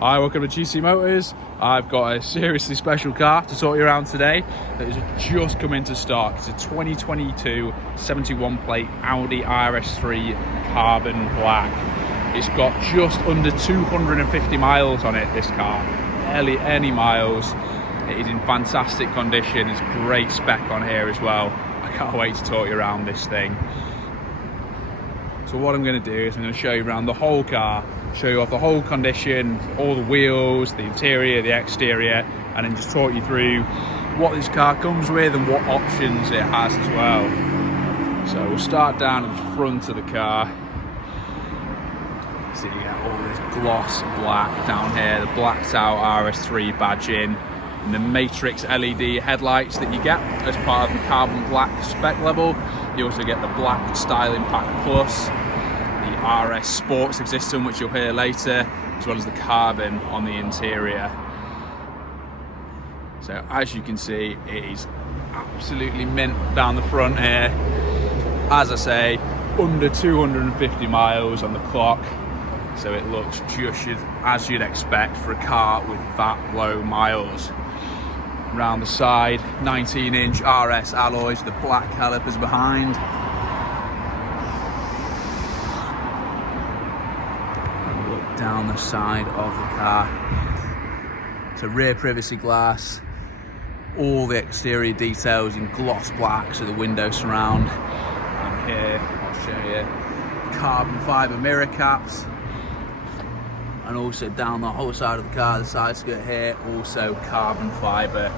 Hi, welcome to GC Motors. I've got a seriously special car to talk you around today that has just come into stock. It's a 2022 71 plate Audi RS3 carbon black. It's got just under 250 miles on it, this car. Barely any miles. It is in fantastic condition. It's great spec on here as well. I can't wait to talk you around this thing. So what I'm going to do is I'm going to show you around the whole car, show you off the whole condition, all the wheels, the interior, the exterior, and then just talk you through what this car comes with and what options it has as well. So we'll start down at the front of the car. So you get all this gloss black down here, the blacked out RS3 badging, and the matrix LED headlights that you get as part of the carbon black spec level. You also get the black Style Impact Plus, the RS Sports Existence, which you'll hear later, as well as the carbon on the interior. So as you can see, it is absolutely mint down the front here. As I say, under 250 miles on the clock, so it looks just as you'd expect for a car with that low miles. Around the side, 19-inch RS alloys, the black calipers behind. And look down the side of the car. So rear privacy glass, all the exterior details in gloss black, so the window surround. And here, I'll show you carbon fibre mirror caps. And also down the whole side of the car, the side skirt here, also carbon fibre.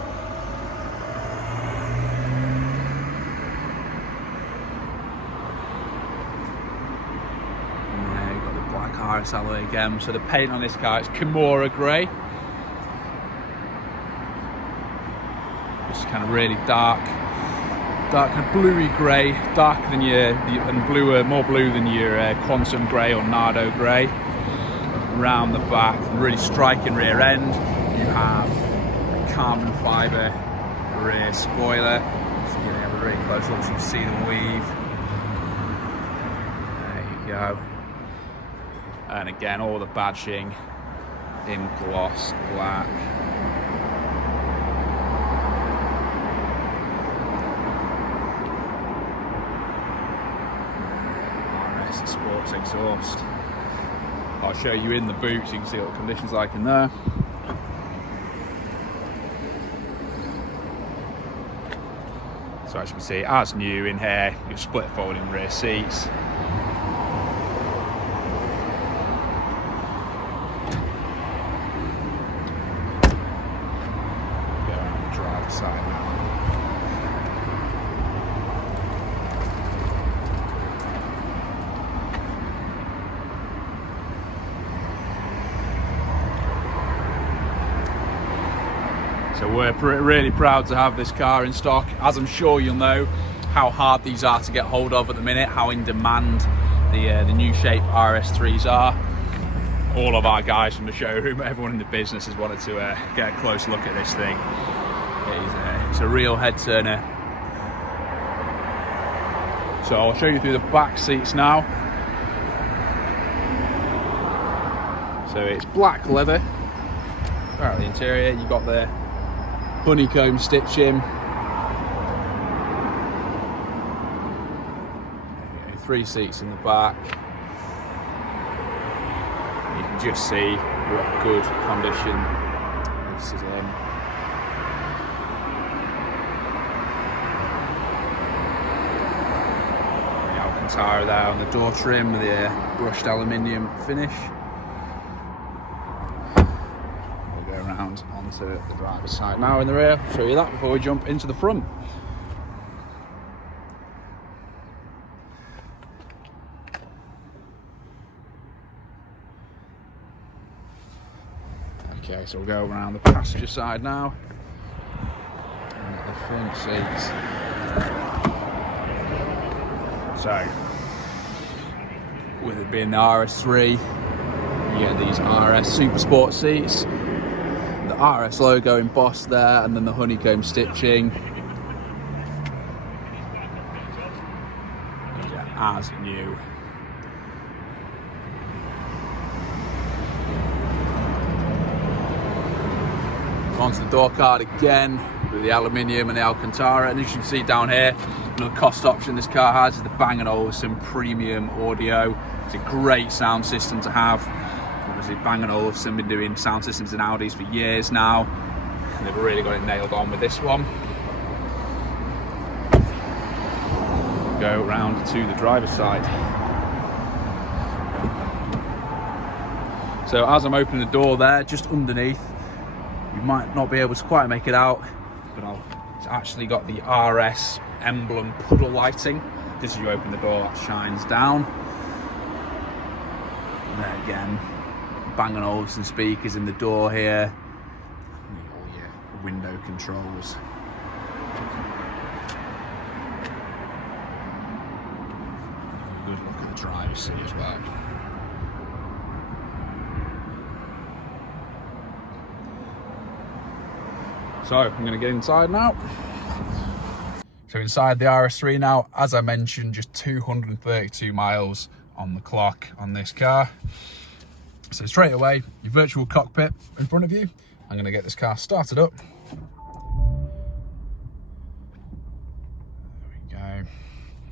And there you've got the black RS alloy again. So the paint on this car is Kimura grey. Just kind of really dark kind of bluey grey, darker than and bluer, more blue than your Quantum grey or Nardo grey. Around the back, really striking rear end. You have a carbon fibre rear spoiler. So you have a really close look so you can see the weave. There you go. And again, all the badging in gloss black. RS Sports exhaust. I'll show you in the boot so you can see what the condition's like in there. So as you can see, as new in here, your split folding rear seats. Go around the driver's side now. So we're really proud to have this car in stock. As I'm sure you'll know, how hard these are to get hold of at the minute, how in demand the new shape RS3s are. All of our guys from the showroom, everyone in the business has wanted to get a close look at this thing. It's a real head turner. So I'll show you through the back seats now. So it's black leather. Right, the interior, you've got the honeycomb stitching. 3 seats in the back. You can just see what good condition this is in. The Alcantara there on the door trim with the brushed aluminium finish. Around onto the driver's side now in the rear. I'll show you that before we jump into the front. Okay, so we'll go around the passenger side now. And the front seats. So, with it being the RS3, you get these RS Super Sport seats. The RS logo embossed there, and then the honeycomb stitching. These are as new. Onto the door card again with the aluminium and the Alcantara, and as you can see down here, another cost option this car has is the Bang & Olufsen premium audio. It's a great sound system to have. Obviously Bang & Olufsen been doing sound systems in Audis for years now, and they've really got it nailed on with this one. Go round to the driver's side. So as I'm opening the door there, just underneath, you might not be able to quite make it out, but it's actually got the RS emblem puddle lighting. Just as you open the door, that shines down. And there again, Bang & Olufsen speakers in the door here. And all your window controls. A good look at the driver's seat as well. So I'm going to get inside now. So inside the RS3 now, as I mentioned, just 232 miles on the clock on this car. So straight away, your virtual cockpit in front of you. I'm going to get this car started up. There we go.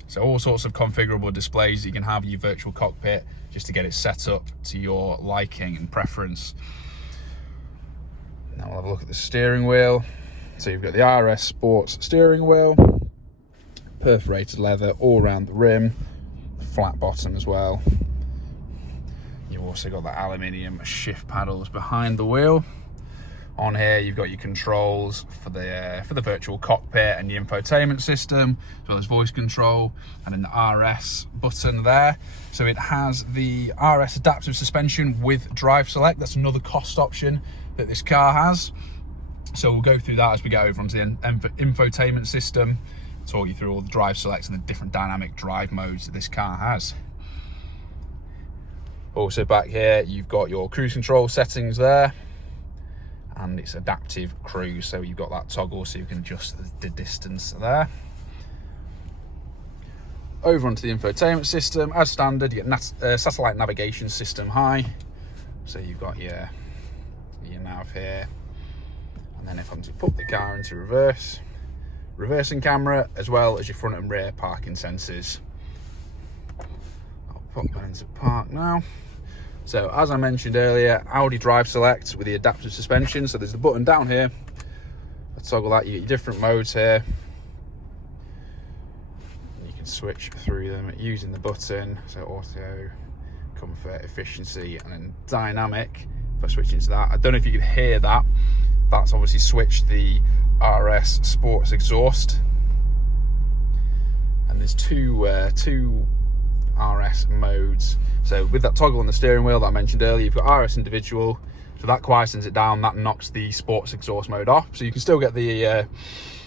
So all sorts of configurable displays you can have your virtual cockpit just to get it set up to your liking and preference. Now we'll have a look at the steering wheel. So you've got the RS Sports steering wheel, perforated leather all around the rim, flat bottom as well. You've also got the aluminium shift paddles behind the wheel. On here you've got your controls for the virtual cockpit and the infotainment system, as well as voice control, and then the RS button there. So it has the RS adaptive suspension with drive select. That's another cost option that this car has. So we'll go through that as we get over onto the infotainment system, talk you through all the drive selects and the different dynamic drive modes that this car has. Also back here, you've got your cruise control settings there, and it's adaptive cruise, so you've got that toggle so you can adjust the distance there. Over onto the infotainment system, as standard, you get satellite navigation system high, so you've got your nav here, and then if I'm to put the car into reversing camera, as well as your front and rear parking sensors. I'll put that into park now. So as I mentioned earlier, Audi Drive Select with the adaptive suspension. So there's the button down here. Let's toggle that. You get your different modes here. You can switch through them using the button. So auto, comfort, efficiency, and then dynamic. If I switch into that, I don't know if you can hear that. That's obviously switched the RS Sports exhaust. And there's two RS modes. So with that toggle on the steering wheel that I mentioned earlier, you've got RS individual, so that quietens it down, that knocks the sports exhaust mode off, so you can still get the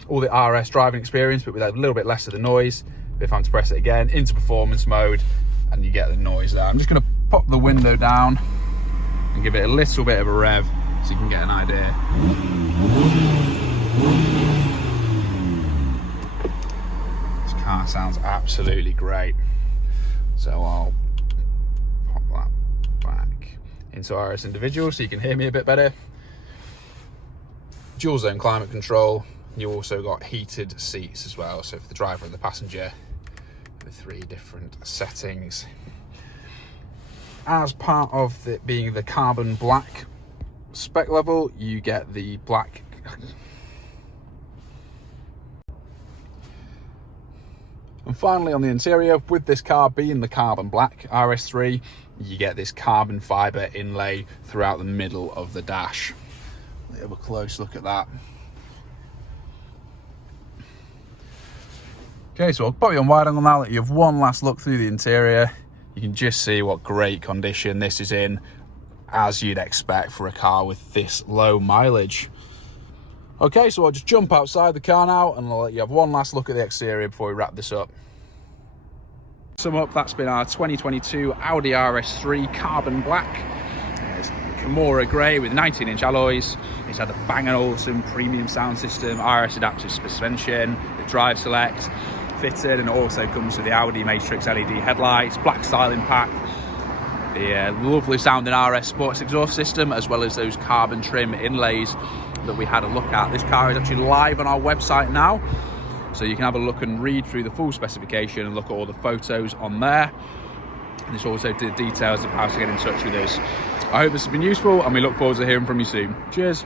all the RS driving experience, but with a little bit less of the noise. If I'm to press it again into performance mode, and you get the noise there. I'm just going to pop the window down and give it a little bit of a rev so you can get an idea. This car sounds absolutely great. So I'll pop that back into RS individual so you can hear me a bit better. Dual zone climate control. You also got heated seats as well, so for the driver and the passenger, with 3 different settings. As part of it being the carbon black spec level, you get the black And finally on the interior, with this car being the carbon black RS3, you get this carbon fibre inlay throughout the middle of the dash. Let's have a close look at that. Okay, so I'll put you on wide angle now, let you have one last look through the interior. You can just see what great condition this is in, as you'd expect for a car with this low mileage. Okay, so I'll just jump outside the car now and I'll let you have one last look at the exterior before we wrap this up. Sum up, that's been our 2022 Audi RS3 carbon black. It's Kimura grey with 19-inch alloys. It's had the Bang & Olufsen premium sound system, RS adaptive suspension, the drive select fitted, and it also comes with the Audi Matrix LED headlights, black styling pack, the lovely sounding RS Sports exhaust system, as well as those carbon trim inlays that we had a look at. This car is actually live on our website now, so you can have a look and read through the full specification and look at all the photos on there. And there's also the details of how to get in touch with us. I hope this has been useful, and we look forward to hearing from you soon. Cheers.